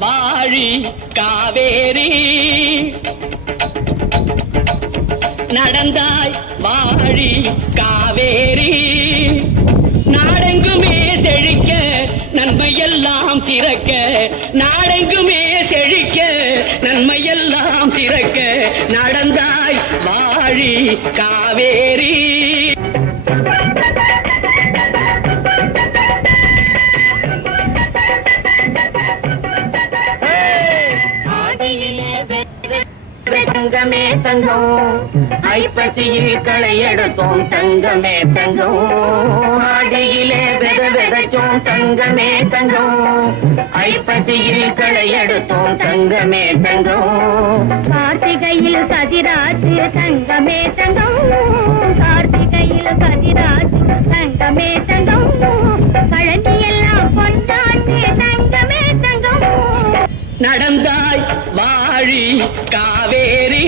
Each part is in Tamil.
வாழி காவேரி நடந்தாய் வாழி காவேரி நாடெங்குமே செழிக்க நன்மையெல்லாம் சிறக்க நாடெங்குமே செழிக்க நன்மையெல்லாம் சிறக்க நடந்தாய் வாழி காவேரி தங்கமே தங்கம் ஐப்பசியில் களை எடுத்தோம் தங்கமே தங்கம் ஆடியிலே விதைச்சோம் தங்கமே தங்கம் ஐப்பசியில் களை எடுத்தோம் தங்கமே தங்கம் கார்த்திகையில் கதிராஜ் தங்கமே தங்கம் கார்த்திகையில் கதிராஜ் தங்கமே தங்கம் கழனி எல்லாம் பொன்னாச்சு தங்கமே தங்கம் நடந்தாய் வாழி காவேரி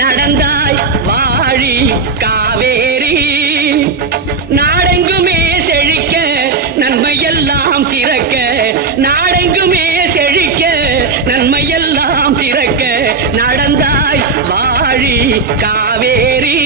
நடந்தாய் வாழி காவேரி நாடெங்குமே செழிக்க நன்மையெல்லாம் சிறக்க நாடெங்குமே செழிக்க நன்மையெல்லாம் சிறக்க நடந்தாய் வாழி காவேரி